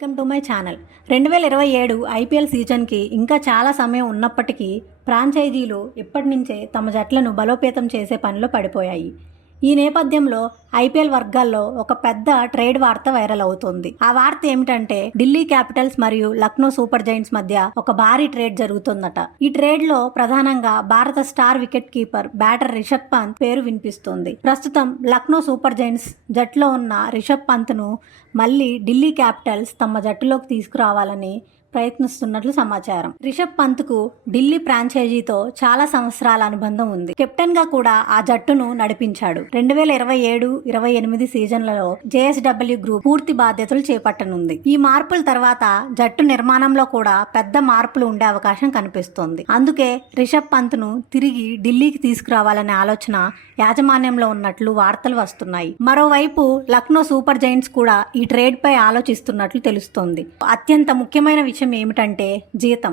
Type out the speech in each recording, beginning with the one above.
Welcome to my channel. 2027 IPL సీజన్కి ఇంకా చాలా సమయం ఉన్నప్పటికీ ఫ్రాంచైజీలు ఇప్పటి నుంచే తమ జట్లను బలోపేతం చేసే పనిలో పడిపోయాయి. ఈ నేపథ్యంలో ఐపీఎల్ వర్గాల్లో ఒక పెద్ద ట్రేడ్ వార్త వైరల్ అవుతోంది. ఆ వార్త ఏమిటంటే ఢిల్లీ క్యాపిటల్స్ మరియు లక్నో సూపర్ జైంట్స్ మధ్య ఒక భారీ ట్రేడ్ జరుగుతుందట. ఈ ట్రేడ్ లో ప్రధానంగా భారత star wicket keeper batter Rishabh Pant పేరు వినిపిస్తోంది. ప్రస్తుతం లక్నో సూపర్ జైంట్స్ జట్టులో ఉన్న రిషబ్ పంత్ ను మళ్లీ ఢిల్లీ క్యాపిటల్స్ తమ జట్టులోకి తీసుకురావాలని ప్రయత్నిస్తున్నట్లు సమాచారం. రిషబ్ పంత్ కు ఢిల్లీ ఫ్రాంచైజీతో చాలా సంవత్సరాల అనుబంధం ఉంది. కెప్టెన్ గా కూడా ఆ జట్టును నడిపించాడు. 2027-28 సీజన్లలో జేఎస్డబ్ల్యూ గ్రూప్ పూర్తి బాధ్యతలు చేపట్టనుంది. ఈ మార్పుల తర్వాత జట్టు నిర్మాణంలో కూడా పెద్ద మార్పులు ఉండే అవకాశం కనిపిస్తోంది. అందుకే రిషబ్ పంత్ ను తిరిగి ఢిల్లీకి తీసుకురావాలనే ఆలోచన యాజమాన్యంలో ఉన్నట్లు వార్తలు వస్తున్నాయి. మరోవైపు లక్నో సూపర్ జైంట్స్ కూడా ఈ ట్రేడ్ పై ఆలోచిస్తున్నట్లు తెలుస్తోంది. అత్యంత ముఖ్యమైన విషయం ఏమిటంటే జీతం.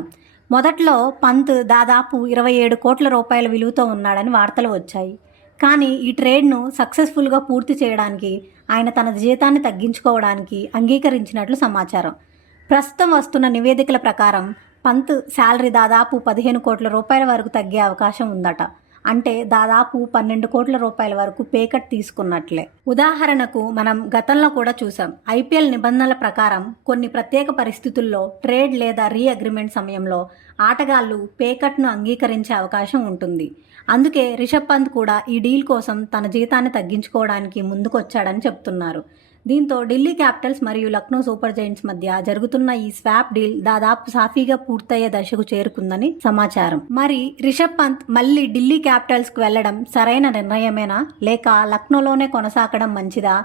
మొదట్లో పంత్ దాదాపు 27 కోట్ల రూపాయల విలువతో ఉన్నాడని వార్తలు వచ్చాయి. కానీ ఈ ట్రేడ్ను సక్సెస్ఫుల్గా పూర్తి చేయడానికి ఆయన తన జీతాన్ని తగ్గించుకోవడానికి అంగీకరించినట్లు సమాచారం. ప్రస్తుతం వస్తున్న నివేదికల ప్రకారం పంత్ శాలరీ దాదాపు 15 కోట్ల రూపాయల వరకు తగ్గే అవకాశం ఉందట. అంటే దాదాపు 12 కోట్ల రూపాయల వరకు పేకట్ తీసుకున్నట్లే. ఉదాహరణకు మనం గతంలో కూడా చూసాం. ఐపీఎల్ నిబంధనల ప్రకారం కొన్ని ప్రత్యేక పరిస్థితుల్లో ట్రేడ్ లేదా రీ అగ్రిమెంట్ సమయంలో ఆటగాళ్లు పేకట్ను అంగీకరించే అవకాశం ఉంటుంది. అందుకే రిషబ్ పంత్ కూడా ఈ డీల్ కోసం తన జీతాన్ని తగ్గించుకోవడానికి ముందుకొచ్చాడని చెప్తున్నారు. దీంతో ఢిల్లీ క్యాపిటల్స్ మరియు లక్నో సూపర్ జైంట్స్ మధ్య జరుగుతున్న ఈ స్వాప్ డీల్ దాదాపు సాఫీగా పూర్తయ్యే దశకు చేరుకుందని సమాచారం. మరి రిషబ్ పంత్ మళ్లీ ఢిల్లీ క్యాపిటల్స్ కు వెళ్లడం సరైన నిర్ణయమేనా, లేక లక్నోలోనే కొనసాగడం మంచిదా?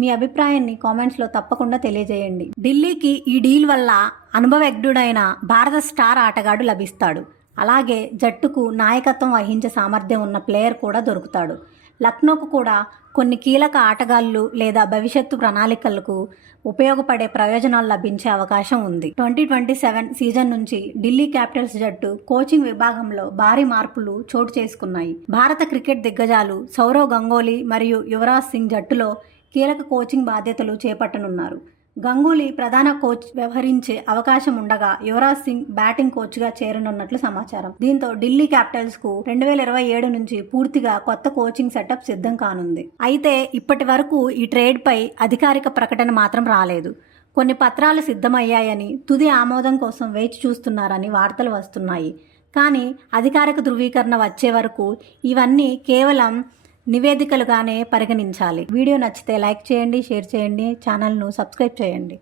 మీ అభిప్రాయాన్ని కామెంట్స్ లో తప్పకుండా తెలియజేయండి. ఢిల్లీకి ఈ డీల్ వల్ల అనుభవజ్ఞుడైన భారత స్టార్ ఆటగాడు లభిస్తాడు. అలాగే జట్టుకు నాయకత్వం వహించే సామర్థ్యం ఉన్న ప్లేయర్ కూడా దొరుకుతాడు. లక్నోకు కూడా కొన్ని కీలక ఆటగాళ్లు లేదా భవిష్యత్తు ప్రణాళికలకు ఉపయోగపడే ప్రయోజనాలు లభించే అవకాశం ఉంది. 2027 సీజన్ నుంచి ఢిల్లీ క్యాపిటల్స్ జట్టు కోచింగ్ విభాగంలో భారీ మార్పులు చోటు చేసుకున్నాయి. భారత క్రికెట్ దిగ్గజాలు సౌరవ్ గంగూలీ మరియు యువరాజ్ సింగ్ జట్టులో కీలక కోచింగ్ బాధ్యతలు చేపట్టనున్నారు. గంగూలీ ప్రధాన కోచ్ వ్యవహరించే అవకాశం ఉండగా యువరాజ్ సింగ్ బ్యాటింగ్ కోచ్ గా చేరనున్నట్లు సమాచారం. దీంతో ఢిల్లీ క్యాపిటల్స్ కు 2027 నుంచి పూర్తిగా కొత్త కోచింగ్ సెటప్ సిద్ధం కానుంది. అయితే ఇప్పటి వరకు ఈ ట్రేడ్ పై అధికారిక ప్రకటన మాత్రం రాలేదు. కొన్ని పత్రాలు సిద్ధమయ్యాయని, తుది ఆమోదం కోసం వేచి చూస్తున్నారని వార్తలు వస్తున్నాయి. కానీ అధికారిక ధృవీకరణ వచ్చే వరకు ఇవన్నీ కేవలం నివేదికలుగానే పరిగణించాలి. వీడియో నచ్చితే లైక్ చేయండి, షేర్ చేయండి, ఛానల్ను సబ్స్క్రైబ్ చేయండి.